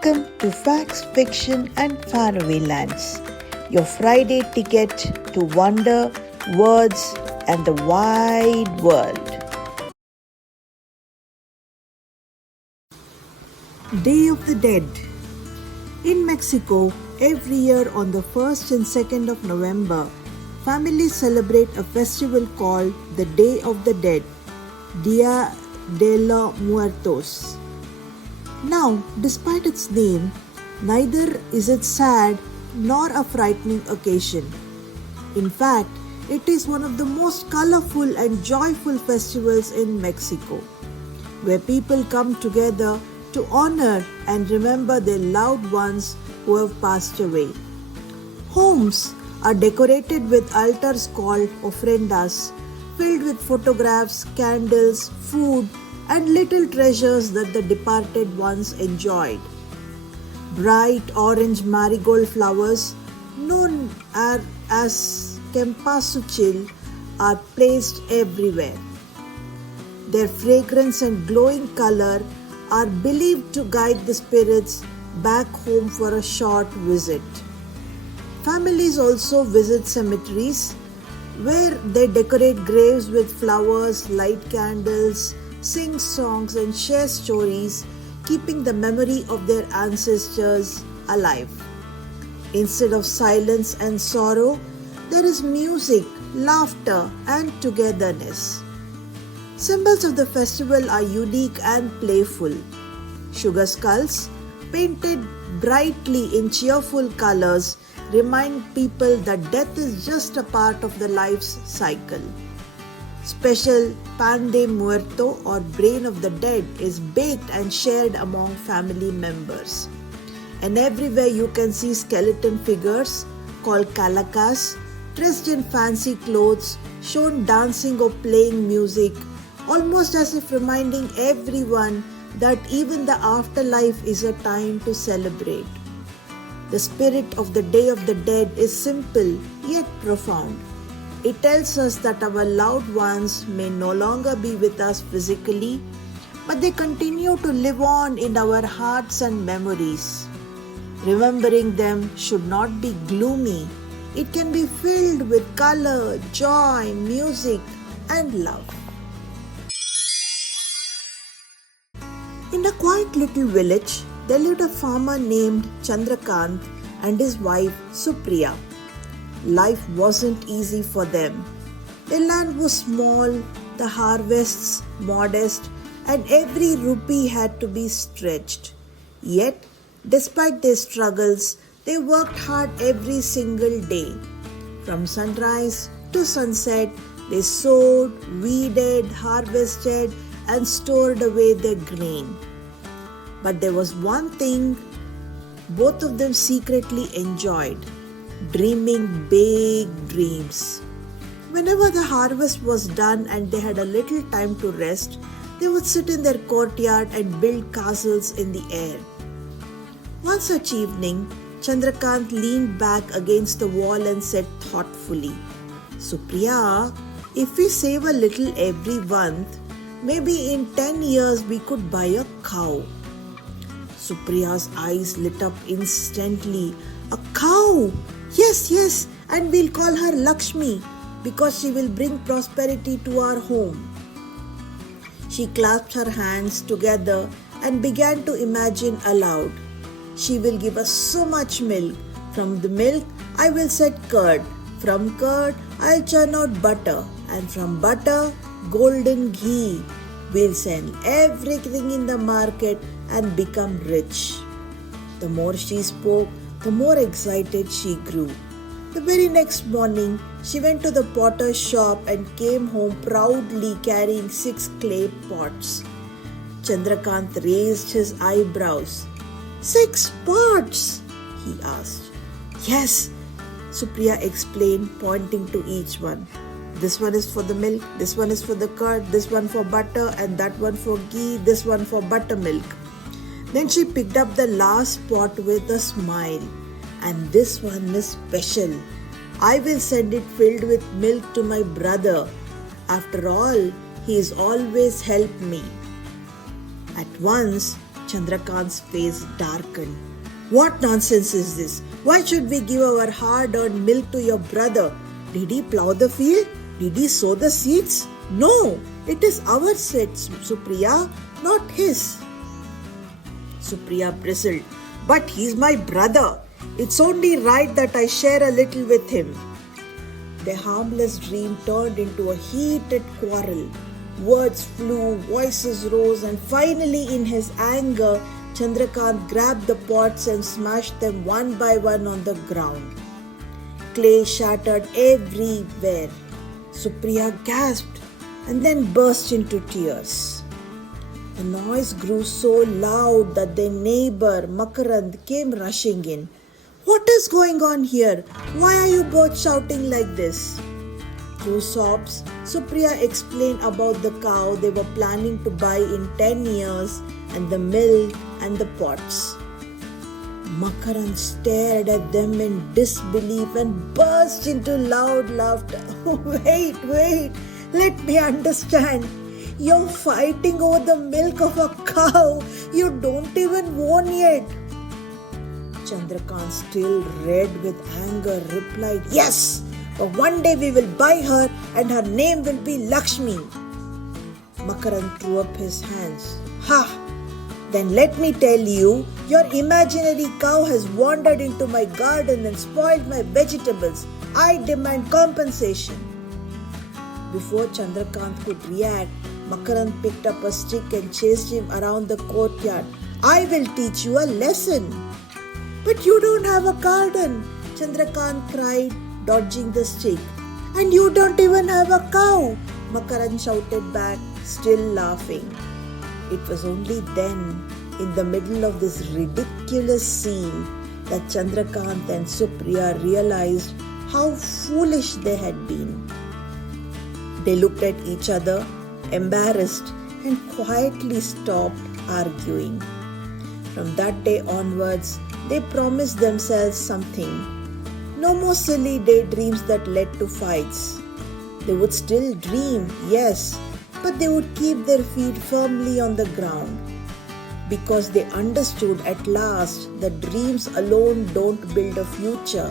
Welcome to Facts, Fiction and Faraway Lands, your Friday ticket to wonder, words and the wide world. Day of the Dead. In Mexico, every year on the 1st and 2nd of November, families celebrate a festival called the Day of the Dead, Dia de los Muertos. Now, despite its name, neither is it sad nor a frightening occasion. In fact, it is one of the most colorful and joyful festivals in Mexico, where people come together to honor and remember their loved ones who have passed away. Homes are decorated with altars called ofrendas, filled with photographs, candles, food, and little treasures that the departed ones enjoyed. Bright orange marigold flowers, known as cempasúchil, are placed everywhere. Their fragrance and glowing color are believed to guide the spirits back home for a short visit. Families also visit cemeteries where they decorate graves with flowers, light candles, sing songs and share stories, keeping the memory of their ancestors alive. Instead of silence and sorrow, there is music, laughter and togetherness. Symbols of the festival are unique and playful. Sugar skulls, painted brightly in cheerful colors, remind people that death is just a part of the life's cycle. Special pan de muerto or brain of the dead is baked and shared among family members. And everywhere you can see skeleton figures called calacas, dressed in fancy clothes, shown dancing or playing music, almost as if reminding everyone that even the afterlife is a time to celebrate. The spirit of the Day of the Dead is simple yet profound. It tells us that our loved ones may no longer be with us physically, but they continue to live on in our hearts and memories. Remembering them should not be gloomy. It can be filled with color, joy, music, and love. In a quiet little village, there lived a farmer named Chandrakant and his wife Supriya. Life wasn't easy for them. Their land was small, the harvests modest, and every rupee had to be stretched. Yet, despite their struggles, they worked hard every single day. From sunrise to sunset, they sowed, weeded, harvested, and stored away their grain. But there was one thing both of them secretly enjoyed: dreaming big dreams. Whenever the harvest was done and they had a little time to rest, they would sit in their courtyard and build castles in the air. One such evening, Chandrakant leaned back against the wall and said thoughtfully, "Supriya, if we save a little every month, maybe in 10 years we could buy a cow." Supriya's eyes lit up instantly. "A cow! Yes, and we'll call her Lakshmi because she will bring prosperity to our home." She clasped her hands together and began to imagine aloud. "She will give us so much milk. From the milk, I will set curd. From curd, I'll churn out butter. And from butter, golden ghee. We'll sell everything in the market and become rich." The more she spoke, the more excited she grew. The very next morning, she went to the potter's shop and came home proudly carrying 6 clay pots. Chandrakant raised his eyebrows. "6 pots?" he asked. "Yes," Supriya explained, pointing to each one. "This one is for the milk, this one is for the curd, this one for butter, and that one for ghee, this one for buttermilk." Then she picked up the last pot with a smile. "And this one is special. I will send it filled with milk to my brother. After all, he has always helped me." At once, Chandrakant's face darkened. What nonsense is this? Why should we give our hard-earned milk to your brother? Did he plough the field? Did he sow the seeds? No, it is our seeds, Supriya, not his. Supriya bristled. But he's my brother. It's only right that I share a little with him. Their harmless dream turned into a heated quarrel. Words flew, voices rose, and finally, in his anger, Chandrakant grabbed the pots and smashed them one by one on the ground. Clay shattered everywhere. Supriya gasped and then burst into tears. The noise grew so loud that their neighbor Makarand came rushing in. What is going on here? Why are you both shouting like this? Through sobs, Supriya explained about the cow they were planning to buy in 10 years and the milk and the pots. Makarand stared at them in disbelief and burst into loud laughter. Wait, let me understand. You're fighting over the milk of a cow you don't even own yet. Chandrakant, still red with anger, replied, Yes, but one day we will buy her and her name will be Lakshmi. Makarand threw up his hands. Ha! Then let me tell you, your imaginary cow has wandered into my garden and spoiled my vegetables. I demand compensation. Before Chandrakant could react, Makarand picked up a stick and chased him around the courtyard. I will teach you a lesson. But you don't have a garden, Chandrakant cried, dodging the stick. And you don't even have a cow, Makarand shouted back, still laughing. It was only then, in the middle of this ridiculous scene, that Chandrakant and Supriya realized how foolish they had been. They looked at each other, embarrassed, and quietly stopped arguing. From that day onwards, they promised themselves something. No more silly daydreams that led to fights. They would still dream, yes, but they would keep their feet firmly on the ground. Because they understood at last that dreams alone don't build a future.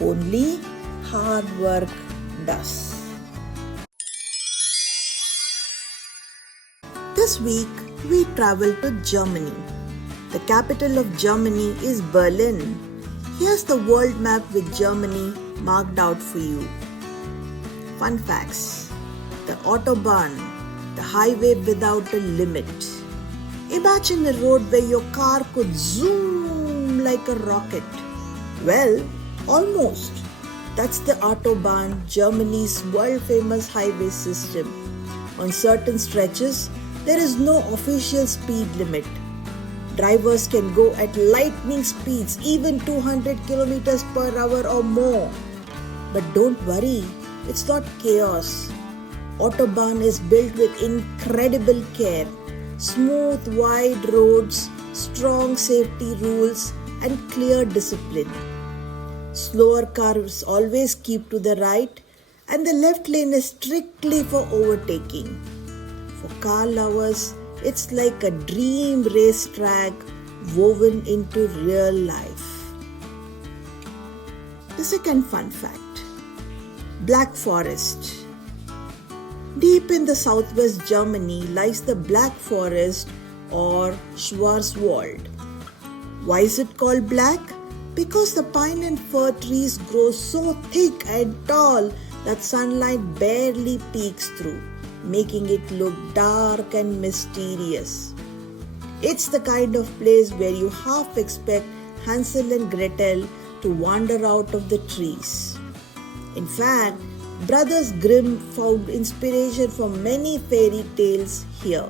Only hard work does. This week, we travel to Germany. The capital of Germany is Berlin. Here's the world map with Germany marked out for you. Fun facts. The Autobahn, the highway without a limit. Imagine a road where your car could zoom like a rocket. Well, almost. That's the Autobahn, Germany's world-famous highway system. On certain stretches, there is no official speed limit. Drivers can go at lightning speeds, even 200 kilometers per hour or more. But don't worry, it's not chaos. Autobahn is built with incredible care. Smooth, wide roads, strong safety rules, and clear discipline. Slower cars always keep to the right, and the left lane is strictly for overtaking. For car lovers, it's like a dream racetrack woven into real life. The second fun fact. Black Forest. Deep in the southwest Germany lies the Black Forest or Schwarzwald. Why is it called black? Because the pine and fir trees grow so thick and tall that sunlight barely peeks through, making it look dark and mysterious. It's the kind of place where you half expect Hansel and Gretel to wander out of the trees. In fact, Brothers Grimm found inspiration for many fairy tales here.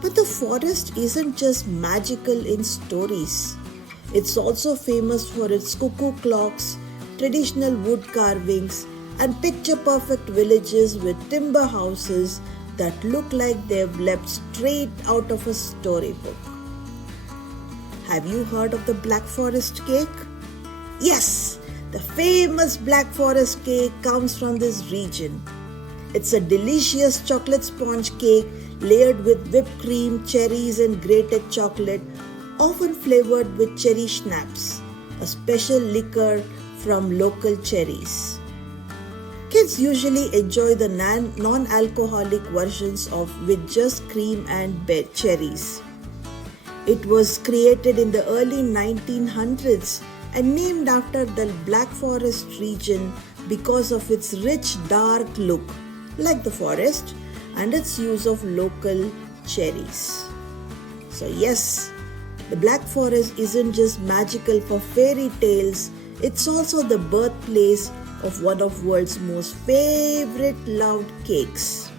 But the forest isn't just magical in stories. It's also famous for its cuckoo clocks, traditional wood carvings, and picture-perfect villages with timber houses that look like they've leapt straight out of a storybook. Have you heard of the Black Forest cake? Yes! The famous Black Forest cake comes from this region. It's a delicious chocolate sponge cake layered with whipped cream, cherries, and grated chocolate, often flavored with cherry schnapps, a special liquor from local cherries. Kids usually enjoy the non-alcoholic versions of with just cream and cherries. It was created in the early 1900s and named after the Black Forest region because of its rich dark look, like the forest, and its use of local cherries. So yes, the Black Forest isn't just magical for fairy tales, it's also the birthplace of one of world's most favorite loved cakes.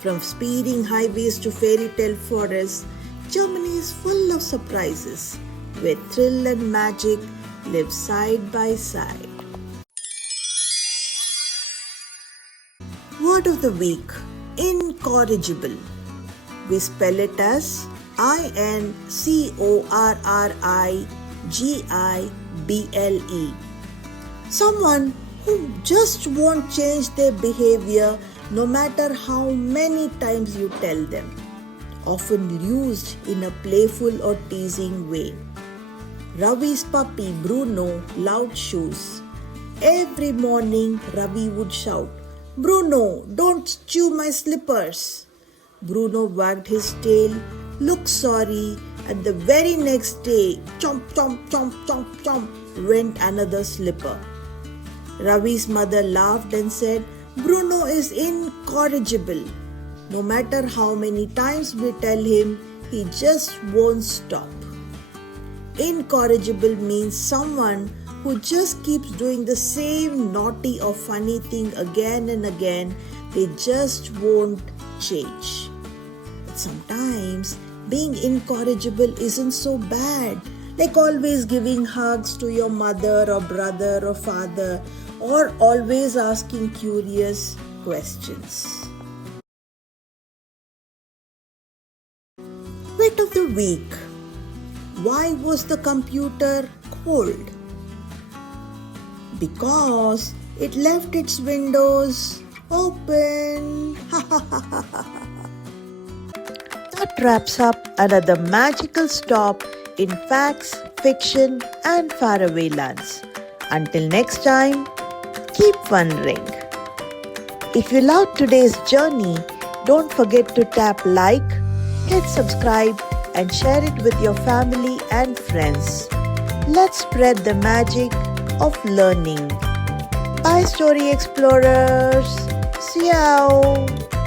From speeding highways to fairy tale forests, Germany is full of surprises where thrill and magic live side by side. Word of the week: incorrigible. We spell it as INCORRIGIBLE. Someone who just won't change their behavior no matter how many times you tell them, often used in a playful or teasing way. Ravi's puppy Bruno loved shoes. Every morning Ravi would shout, "Bruno, don't chew my slippers." Bruno wagged his tail, looked sorry, and the very next day, chomp, chomp, chomp, chomp, chomp, went another slipper. Ravi's mother laughed and said, "Bruno is incorrigible. No matter how many times we tell him, he just won't stop." Incorrigible means someone who just keeps doing the same naughty or funny thing again and again. They just won't change. But sometimes being incorrigible isn't so bad, like always giving hugs to your mother or brother or father, or always asking curious questions. Word of the week: why was the computer cold? Because it left its windows open. That wraps up another magical stop in facts, fiction, and faraway lands. Until next time, keep wondering. If you loved today's journey, don't forget to tap like, hit subscribe, and share it with your family and friends. Let's spread the magic of learning. Bye, Story Explorers. See you.